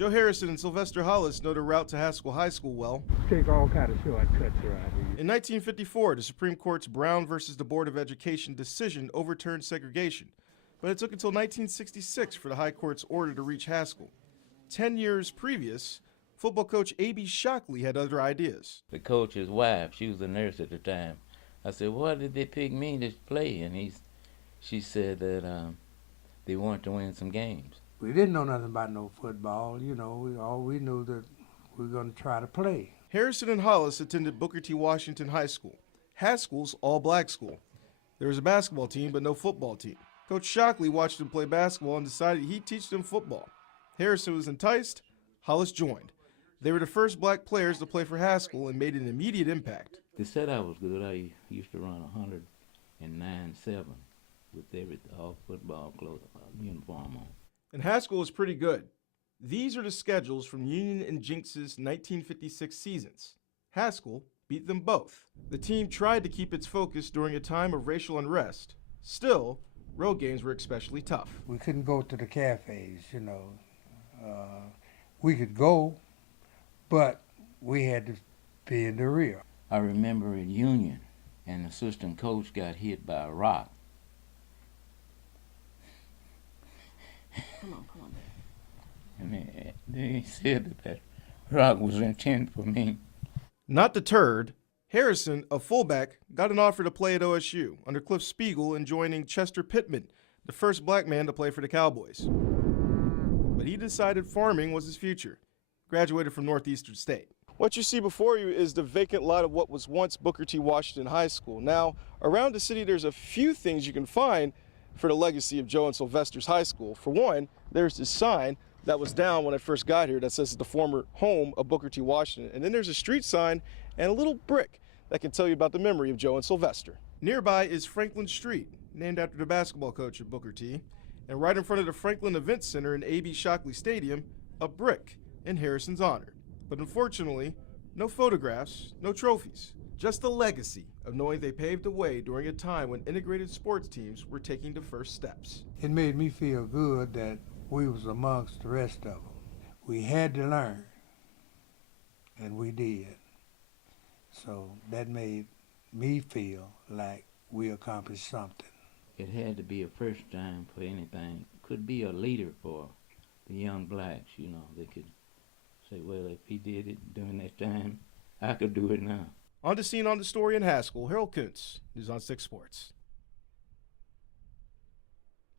Joe Harrison and Sylvester Hollis know the route to Haskell High School well. Take all kind of shortcuts around here. In 1954, the Supreme Court's Brown versus the Board of Education decision overturned segregation, but it took until 1966 for the High Court's order to reach Haskell. 10 years previous, football coach A.B. Shockley had other ideas. The coach's wife, she was a nurse at the time. I said, why did they pick me to play? And she said that they wanted to win some games. We didn't know nothing about no football, you know. All we knew that we were going to try to play. Harrison and Hollis attended Booker T. Washington High School, Haskell's all-black school. There was a basketball team, but no football team. Coach Shockley watched them play basketball and decided he'd teach them football. Harrison was enticed, Hollis joined. They were the first black players to play for Haskell and made an immediate impact. They said I was good. I used to run 109.7 with all football clothes, uniform on. And Haskell was pretty good. These are the schedules from Union and Jinx's 1956 seasons. Haskell beat them both. The team tried to keep its focus during a time of racial unrest. Still, road games were especially tough. We couldn't go to the cafes, you know. We could go, but we had to be in the rear. I remember at Union, an assistant coach got hit by a rock. Come on. And they said that rock was intended for me. Not deterred, Harrison, a fullback, got an offer to play at OSU under Cliff Spiegel and joining Chester Pittman, the first black man to play for the Cowboys. But he decided farming was his future. Graduated from Northeastern State. What you see before you is the vacant lot of what was once Booker T. Washington High School. Now, around the city, there's a few things you can find for the legacy of Joe and Sylvester's high school. For one, there's this sign that was down when I first got here that says it's the former home of Booker T. Washington. And then there's a street sign and a little brick that can tell you about the memory of Joe and Sylvester. Nearby is Franklin Street, named after the basketball coach at Booker T. And right in front of the Franklin Event Center in A.B. Shockley Stadium, a brick in Harrison's honor. But unfortunately, no photographs, no trophies. Just the legacy of knowing they paved the way during a time when integrated sports teams were taking the first steps. It made me feel good that we was amongst the rest of them. We had to learn, and we did. So that made me feel like we accomplished something. It had to be a first time for anything. Could be a leader for the young blacks, you know. They could say, well, if he did it during that time, I could do it now. On the scene, on the story in Haskell, Harold Kuntz, News on 6 Sports.